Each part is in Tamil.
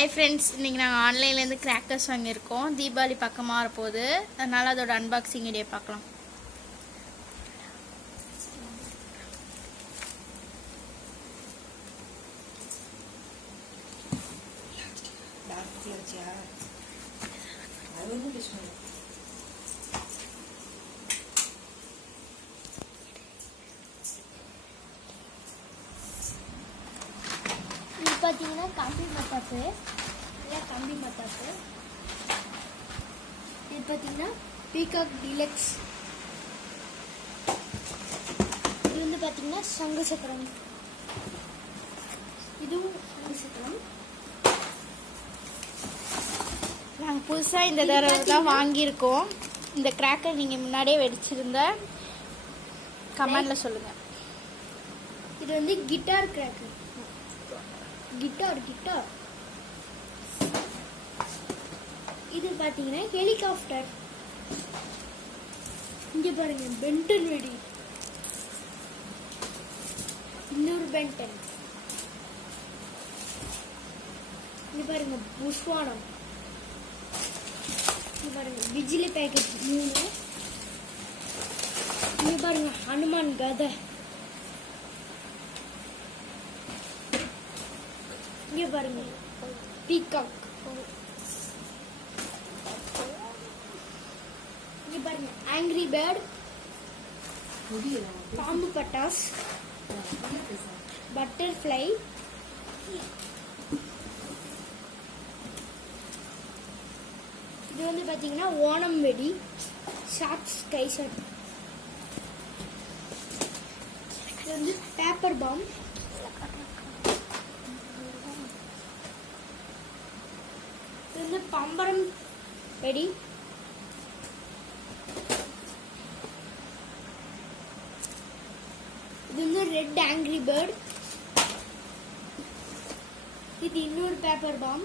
ஹாய் ஃப்ரெண்ட்ஸ், இன்றைக்கி நாங்கள் ஆன்லைன்லேருந்து கிராக்கர்ஸ் வாங்கியிருக்கோம். தீபாவளி பக்கமாக வரப்போகுது, அதனால் அதோட அன்பாக்சிங் வீடியோ பார்க்கலாம். இது பார்த்தீங்கன்னா கம்பி மத்தாப்பு, கம்பி மத்தாப்பு. இது பார்த்தீங்கன்னா பீகாக் டிலக்ஸ். இது வந்து பார்த்தீங்கன்னா சங்கு சக்கரம். இதுவும் சங்கு சக்கரம். நாங்கள் புதுசாக இந்த தடவை தான் வாங்கியிருக்கோம். இந்த கிராக்கர் நீங்கள் முன்னாடியே வெடிச்சிருந்த கமெண்டில் சொல்லுங்கள். இது வந்து கிட்டார் கிராக்கர். கிட்டார் இது பார்த்தீங்கன்னா ஹெலிகாப்டர். இங்கே பாருங்க, பென்டன் வெடி. இன்னொரு பென்டன். இங்கே பாருங்க, புஷ்வானம். இங்கே பாருங்க, பிஜிலி பேக்கெட் 3. இங்கே பாருங்க, ஹனுமான் கதை. இங்கே பாருங்க, பீகாக். இங்கே பாருங்க, ஆங்கிரி பேர்ட், பாம்பு பட்டாஸ், பட்டர்ஃப்ளை. இது வந்து பார்த்தீங்கன்னா ஓணம் வெடி, ஷார்ட் ஸ்கை ஷாட். இது வந்து பேப்பர் பாம். இது வந்து பம்பரம் வெடி. இது வந்து ரெட் ஆங்கிரி பேர்ட். இது இன்னொரு பேப்பர் பாம்.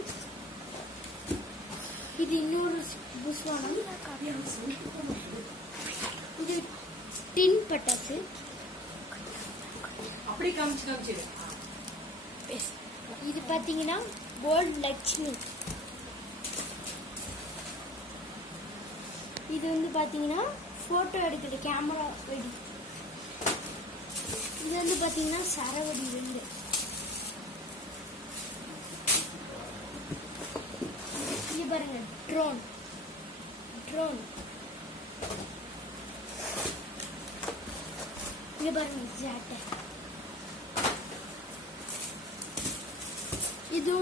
இது இன்னொரு புஷ்வானம். இது டின் பட்டாசு. இது பார்த்தீங்கன்னா கோல்ட் லட்சுமி. இது வந்து பார்த்தீங்கன்னா ஃபோட்டோ எடுக்கிற கேமரா வெடி. இது வந்து பார்த்தீங்கன்னா சரவெடி 2. இங்கே பாருங்க, ட்ரோன். இங்கே பாருங்க, ஜாட்டை. இது